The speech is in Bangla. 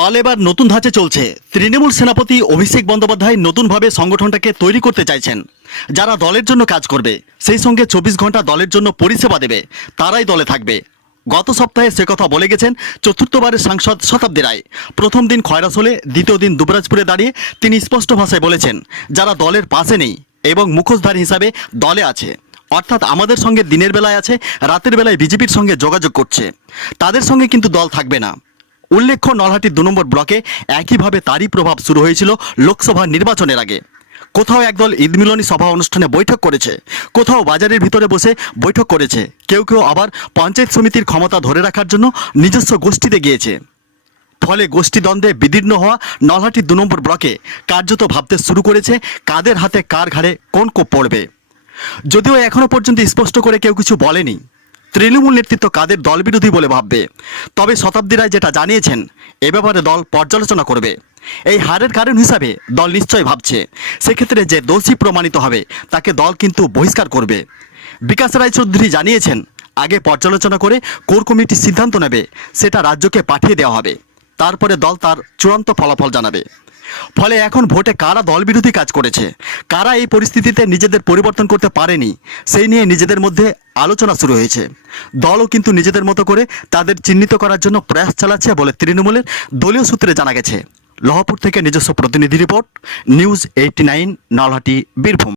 দল এবার নতুন ধাঁচে চলছে। তৃণমূল সেনাপতি অভিষেক বন্দ্যোপাধ্যায় নতুনভাবে সংগঠনটাকে তৈরি করতে চাইছেন। যারা দলের জন্য কাজ করবে, সেই সঙ্গে চব্বিশ ঘণ্টা দলের জন্য পরিষেবা দেবে, তারাই দলে থাকবে। গত সপ্তাহে সে কথা বলে গেছেন চতুর্থবারের সাংসদ শতাব্দী রায়। প্রথম দিন খয়রাসোলে, দ্বিতীয় দিন দুবরাজপুরে দাঁড়িয়ে তিনি স্পষ্ট ভাষায় বলেছেন, যারা দলের পাশে নেই এবং মুখোশধারী হিসাবে দলে আছে, অর্থাৎ আমাদের সঙ্গে দিনের বেলায় আছে, রাতের বেলায় বিজেপির সঙ্গে যোগাযোগ করছে, তাদের সঙ্গে কিন্তু দল থাকবে না। উল্লেখ্য নলহাটির দু নম্বর ব্লকে একইভাবে তারই প্রভাব শুরু হয়েছিল লোকসভা নির্বাচনের আগে। কোথাও একদল ঈদমিলনী সভা অনুষ্ঠানে বৈঠক করেছে, কোথাও বাজারের ভিতরে বসে বৈঠক করেছে, কেউ কেউ আবার পঞ্চায়েত সমিতির ক্ষমতা ধরে রাখার জন্য নিজস্ব গোষ্ঠীতে গিয়েছে। ফলে গোষ্ঠী দ্বন্দ্বে বিদীর্ণ হওয়া নলহাটির দু নম্বর ব্লকে কার্যত ভাবতে শুরু করেছে কাদের হাতে কার ঘাড়ে কোন কোপ পড়বে। যদিও এখনও পর্যন্ত স্পষ্ট করে কেউ কিছু বলেনি তৃণমূল নেতৃত্ব কাদের দলবিরোধী বলে ভাববে? তবে শতাব্দী রায় যেটা জানিয়েছেন, এ ব্যাপারে দল পর্যালোচনা করবে। এই হারের কারণ হিসাবে দল নিশ্চয় ভাবছে, সেক্ষেত্রে যে দোষী প্রমাণিত হবে, তাকে দল কিন্তু বহিষ্কার করবে। বিকাশ রায় চৌধুরী জানিয়েছেন, আগে পর্যালোচনা করে কোর কমিটি সিদ্ধান্ত নেবে, সেটা রাজ্যকে পাঠিয়ে দেওয়া হবে। তারপরে দল তার চূড়ান্ত ফলাফল জানাবে। ফলে এখন ভোটে কারা দলবিরোধী কাজ করেছে? কারা এই পরিস্থিতিতে নিজেদের পরিবর্তন করতে পারেনি? সেই নিয়ে নিজেদের মধ্যে আলোচনা শুরু হয়েছে। দলও কিন্তু নিজেদের মতো করে তাদের চিহ্নিত করার জন্য প্রয়াস চালাচ্ছে বলে তৃণমূলের দলীয় সূত্রে জানা গেছে। লহপুর থেকে নিজস্ব প্রতিনিধি report, news eighty nine, Nalhati, Birbhum.